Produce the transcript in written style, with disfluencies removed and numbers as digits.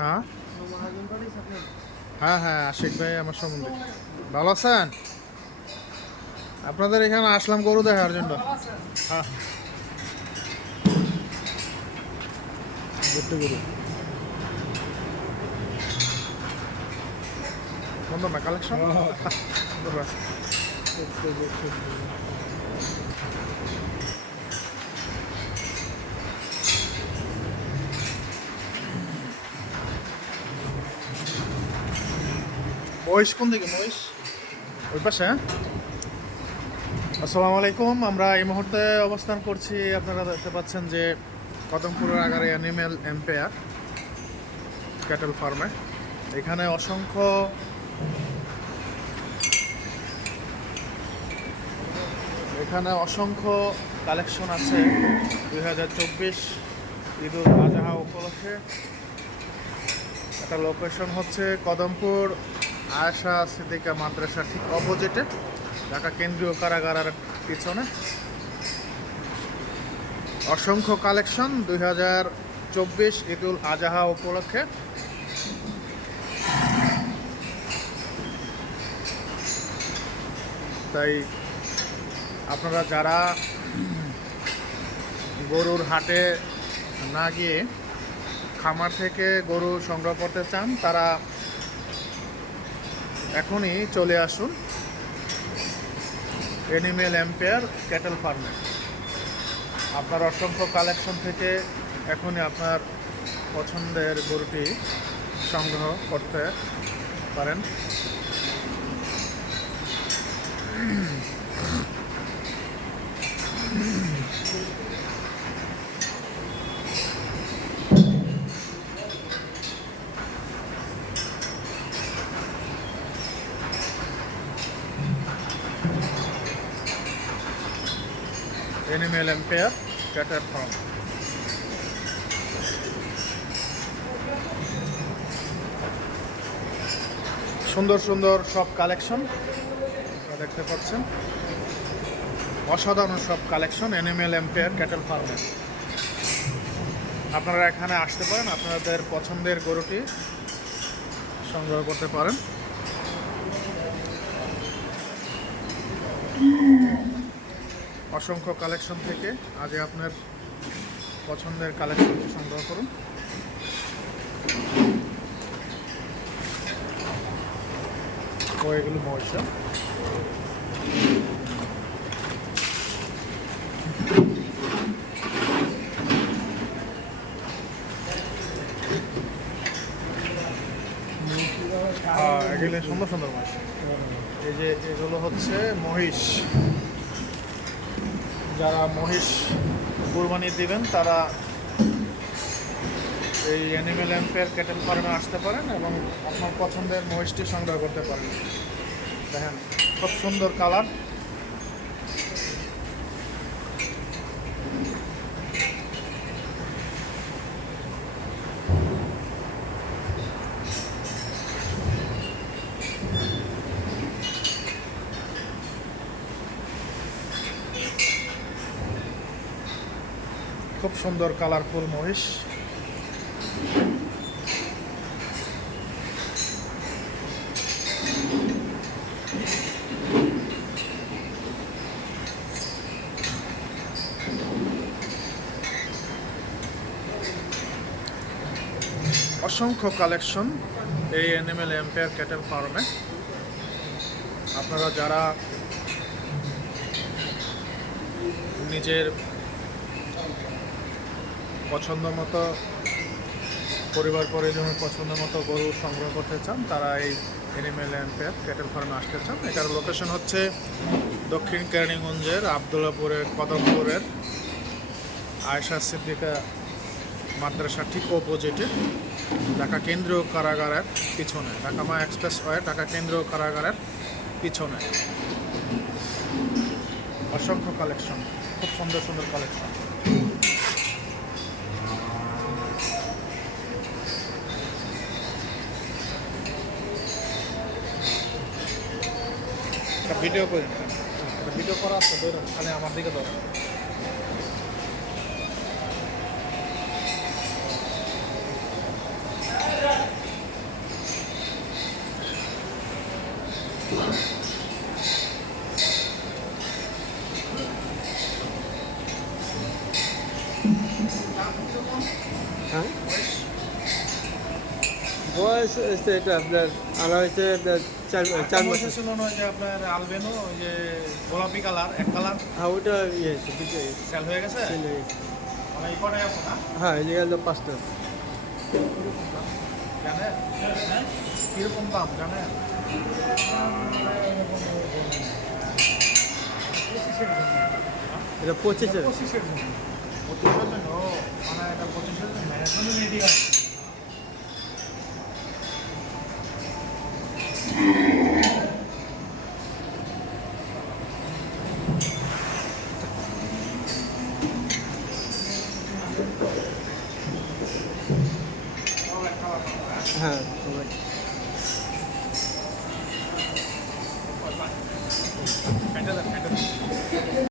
হ্যাঁ হ্যাঁ হ্যাঁ, আশিক ভাই আমার সম্বন্ধে। ভালো আছেন? আপনাদের এখানে আসলাম গরু দেখার জন্য। হ্যাঁ, দেখতে গরু সুন্দর না কালেকশন? সুন্দর আছে। মহিষ কোন দিকে? মহিষ ওই পাশে, হ্যাঁ? আসসালামু আলাইকুম। আমরা এই মুহূর্তে অবস্থান করছি, আপনারা দেখতে পাচ্ছেন যে কদমপুরের আগারে অ্যানিমেল এম্পায়ার ক্যাটেল ফার্মে। এখানে অসংখ্য কালেকশন আছে 2024 ঈদুল আজহা উপলক্ষে। এটা লোকেশন হচ্ছে কদমপুর আয়েশা সিদ্দিকা মাদ্রাসা ঠিক অপোজিটে, ঢাকা কেন্দ্রীয় কারাগারের পিছনে। অসংখ্য কালেকশন 2024 ঈদুল আজহা উপলক্ষে। তাই আপনারা যারা গরুর হাটে না গিয়ে খামার থেকে গরু সংগ্রহ করতে চান, তারা এখনই চলে আসুন অ্যানিমেল এম্পায়ার ক্যাটেল ফার্মে। আপনার অসংখ্য কালেকশন থেকে এখনই আপনার পছন্দের গরুটি সংগ্রহ করতে পারেন। Animal empire cattle farm. সুন্দর সুন্দর সব কালেকশন দেখতে পাচ্ছেন, অসাধারণ সব কালেকশন অ্যানিমেল এম্পায়ার ক্যাটেল ফার্মে। আপনারা এখানে আসতে পারেন, আপনাদের পছন্দের গরুটি সংগ্রহ করতে পারেন। অসংখ্য কালেকশন থেকে আজই আপনার পছন্দের কালেকশনটি সংগ্রহ করুন। এগুলো মহিষ। এগুলো সুন্দর সুন্দর মহিষ। এই যে এগুলো হচ্ছে মহিষ। যারা মহিষ কুরবানি দিবেন তারা এই অ্যানিমেল এম্পায়ার ক্যাটেল ফার্মে আসতে পারেন এবং আপনার পছন্দের মহিষটি সংগ্রহ করতে পারেন। দেখেন খুব সুন্দর কালার। খুব সুন্দর কালারফুল মহিষ। অসংখ্য কালেকশন এই অ্যানিমেল এম্পায়ার ক্যাটেল ফার্মে। আপনারা যারা নিজের পছন্দ মতো, পরিবার পরিজনের পছন্দ মতো গরু সংগ্রহ করতে চান, তারা এই অ্যানিমেল এম্পায়ার ক্যাটেল ফার্মে আসতে চান। এটার লোকেশন হচ্ছে দক্ষিণ কেরানীগঞ্জের আবদুল্লাপুরের কদমপুরের আয়েশা সিদ্দিকা মাদ্রাসা ঠিক অপোজিটে, ঢাকা কেন্দ্রীয় কারাগারের পিছনে, ঢাকা মা এক্সপ্রেসওয়ে ঢাকা কেন্দ্রীয় কারাগারের পিছনে। অসংখ্য কালেকশন, খুব সুন্দর সুন্দর কালেকশন। ভিডিও করি, ভিডিও করা আছে, খালি আমার দিকে ধরো। হ্যাঁ বয়স হচ্ছে এটা আপনার আনা হয়েছে আপনার চার মাস ছিল না ওই যে আপনার আলবেনো ওই যে গোলাপি কালার এক কালার হ্যাঁ ওটা ইয়ে হয়েছে বিক্রি হয়ে গেছে সেল হয়ে গেছে সেল হয়ে গেছে। মানে এই কটাই আছে না হ্যাঁ এই জায়গায় হলো 5টা জানেন কিরকম দাম জানেন এটা 25-এর পঁচিশের জন্য ও মানে এটা 25-এর জন্য এখনো রেডি আছে হ্যাঁ সবাই